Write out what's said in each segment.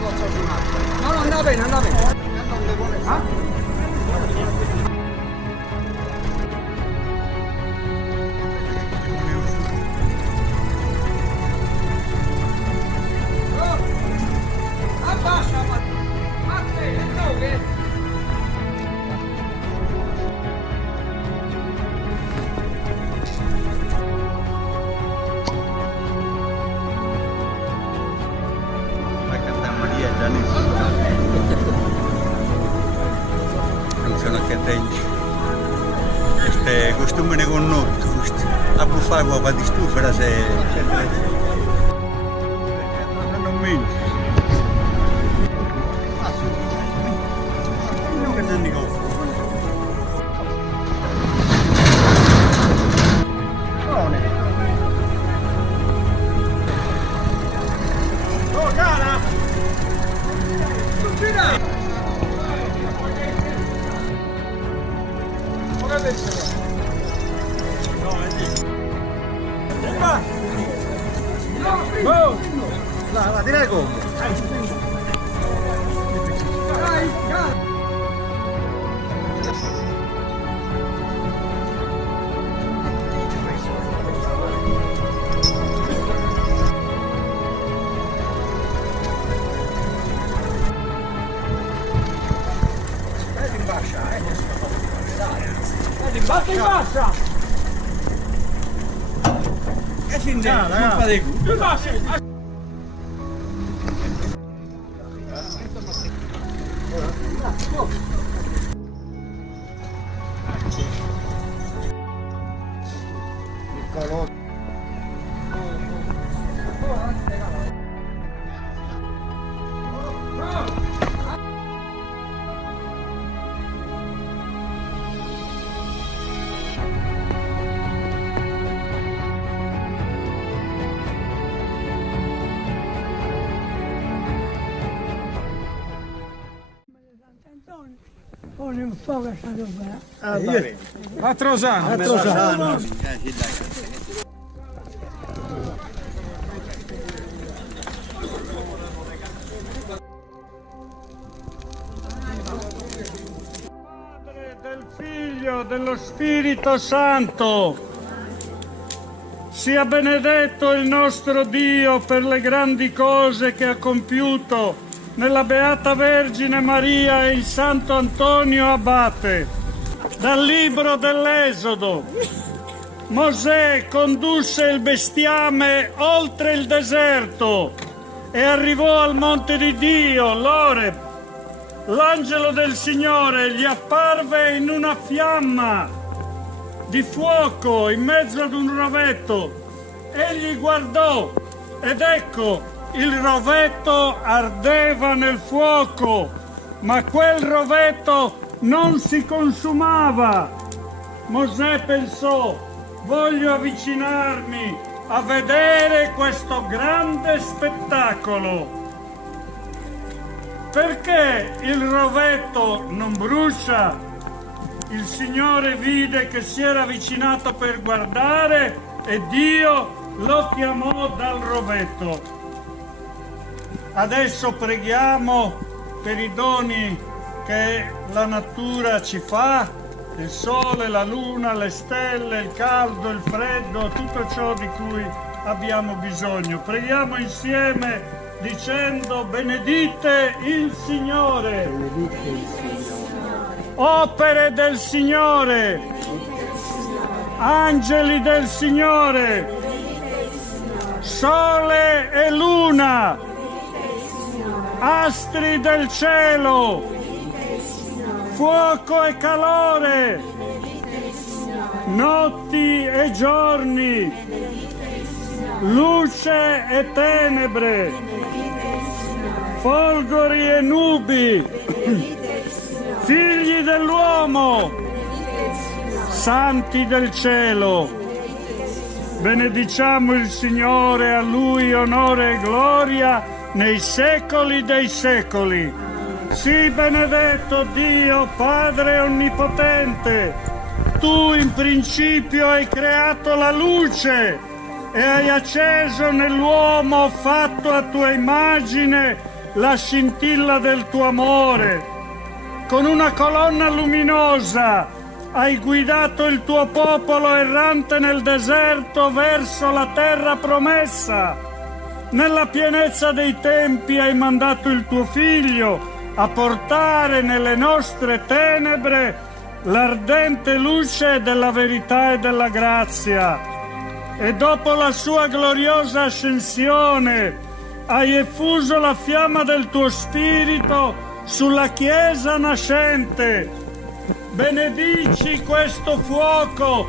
No, andava bene, andava bene. Abbassa, Matteo, dove? Este costumbre con nosotros, a bufar guapa di stufera se non minci. Non che te dico. Oh cara! La tira con. Basta in bassa! E fin dentro, colpa dei culo. Un po' che sta bene. A Trosano. Padre, del Figlio, dello Spirito Santo, sia benedetto il nostro Dio per le grandi cose che ha compiuto nella Beata Vergine Maria e in Santo Antonio Abate. Dal libro dell'Esodo: Mosè condusse il bestiame oltre il deserto e arrivò al monte di Dio, l'Oreb. L'angelo del Signore gli apparve in una fiamma di fuoco in mezzo ad un rovetto. Egli guardò ed ecco, il rovetto ardeva nel fuoco, ma quel rovetto non si consumava. Mosè pensò: voglio avvicinarmi a vedere questo grande spettacolo. Perché il rovetto non brucia? Il Signore vide che si era avvicinato per guardare e Dio lo chiamò dal rovetto. Adesso preghiamo per i doni che la natura ci fa, il sole, la luna, le stelle, il caldo, il freddo, tutto ciò di cui abbiamo bisogno. Preghiamo insieme dicendo: benedite il Signore. Benedite il Signore. Opere del Signore. Angeli del Signore. Sole e luna. Astri del cielo, fuoco e calore, notti e giorni, luce e tenebre, folgori e nubi, figli dell'uomo, santi del cielo. Benediciamo il Signore, a Lui onore e gloria nei secoli dei secoli. Sii benedetto Dio, Padre Onnipotente. Tu in principio hai creato la luce e hai acceso nell'uomo fatto a tua immagine la scintilla del tuo amore. Con una colonna luminosa hai guidato il tuo popolo errante nel deserto verso la terra promessa. Nella pienezza dei tempi hai mandato il tuo Figlio a portare nelle nostre tenebre l'ardente luce della verità e della grazia. E dopo la sua gloriosa ascensione hai effuso la fiamma del tuo Spirito sulla Chiesa nascente. Benedici questo fuoco,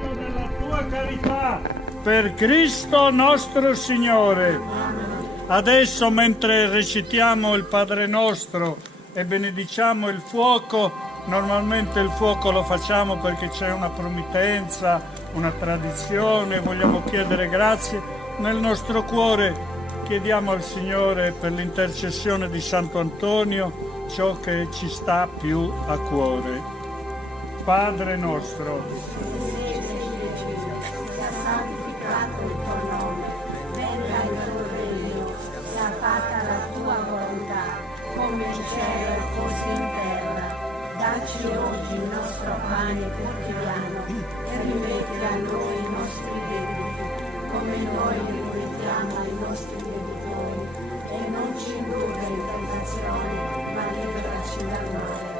segno della tua carità, per Cristo nostro Signore. Adesso, mentre recitiamo il Padre Nostro e benediciamo il fuoco, normalmente il fuoco lo facciamo perché c'è una promittenza, una tradizione, vogliamo chiedere grazie. Nel nostro cuore chiediamo al Signore, per l'intercessione di Santo Antonio, ciò che ci sta più a cuore. Padre nostro, sia santificato il tuo nome, venga il tuo regno, sia fatta la tua volontà, come in cielo e così in terra. Dacci oggi il nostro pane quotidiano e rimetti a noi i nostri debiti, come noi rimettiamo ai nostri debitori, e non ci indurre in tentazione, ma liberaci dal male.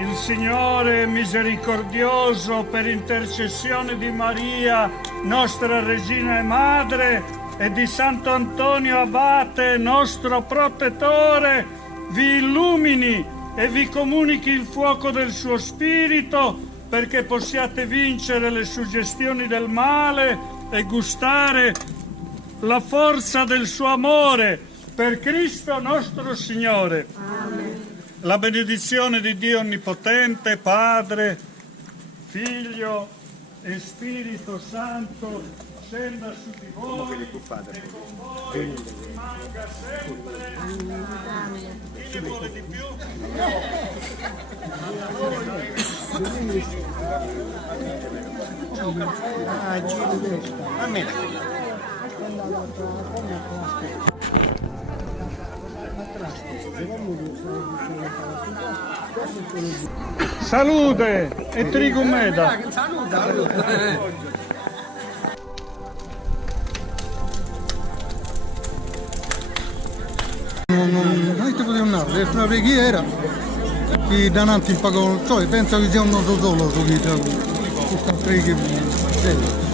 il Signore misericordioso, per intercessione di Maria, nostra Regina e Madre, e di Santo Antonio Abate, nostro protettore, vi illumini e vi comunichi il fuoco del suo Spirito, perché possiate vincere le suggestioni del male e gustare la forza del suo amore, per Cristo nostro Signore. Amen. La benedizione di Dio Onnipotente, Padre, Figlio e Spirito Santo, scenda su di voi e con voi rimanga sempre. Chi ne vuole di più? Salute e trigumeda. Non ti potevo andare, è una preghiera che davanti pagano, cioè penso che sia un noto solo questa preghiera.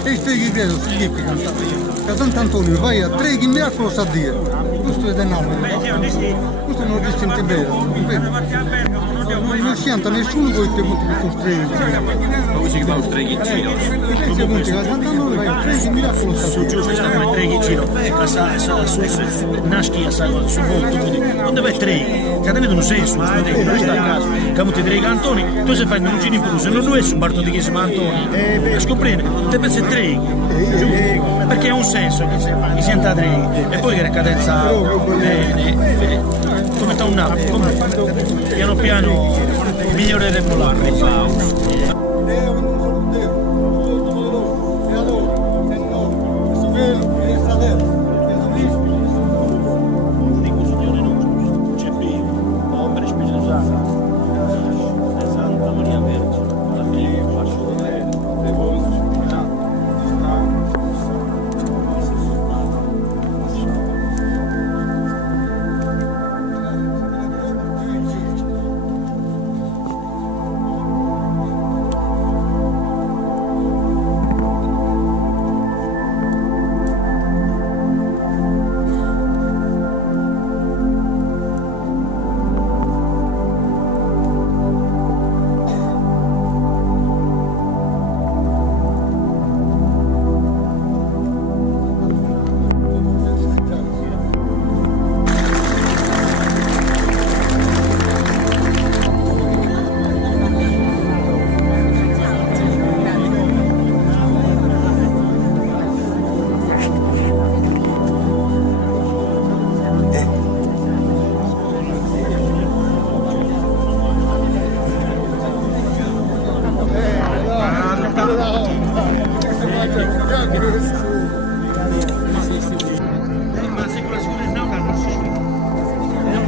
E preghi credo, si chiede cantare. Da Sant'Antonio vai a preghi miracolo sa Dio. Questo è denaro. Questo non lo sente bene. Non senta nessuno con te punti che sono streghi. Come si chiama streghi in giro? Questi punti che Sant'Antonio vai a preghi miracolo sa Dio. Giù sta come streghi in giro. Nasci a San su volto. Non deve streghi. Che non senso, non sta a caso. Come ti streghi Antoni, tu sei fatto un giro in più, se non lo è su Barto di Chiesa Antoni. A scoprire, deve essere streghi. Perché ha un senso che si senta streghi. E poi che la cadenza come sta un napo, piano piano miglioreremo l'anno.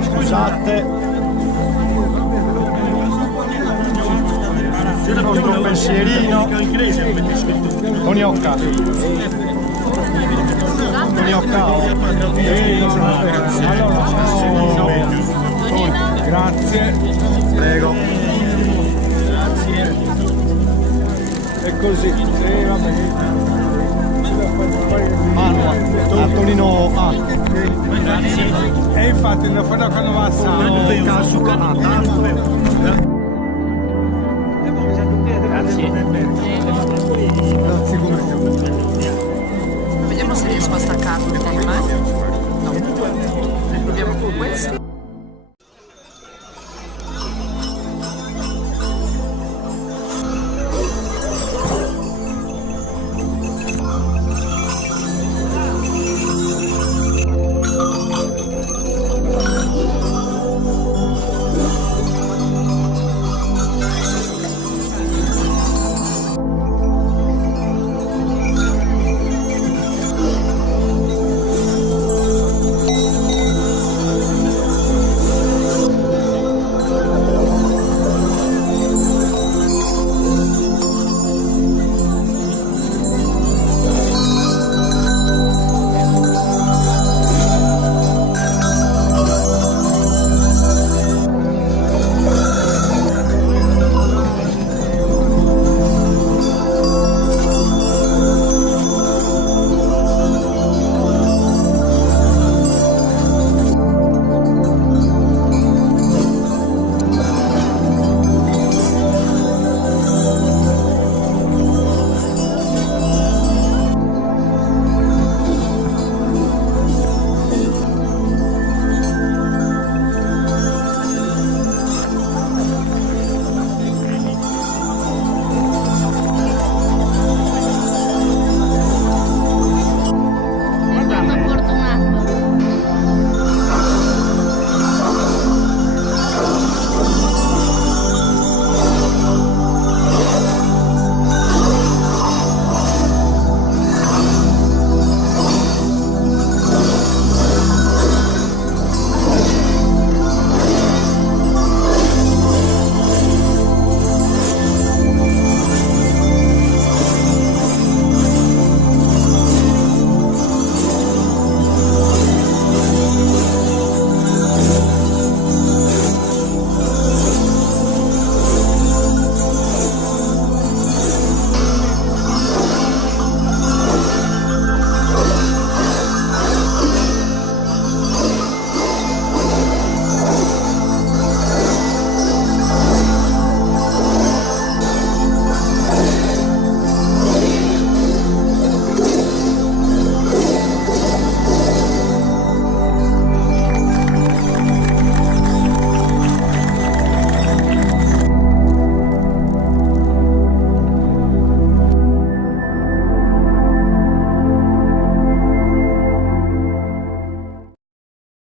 Scusate, il nostro pensierino con Iocca. Grazie. Prego. E così. Antonino A. Grazie. E infatti non fanno che non va a Grazie. Grazie come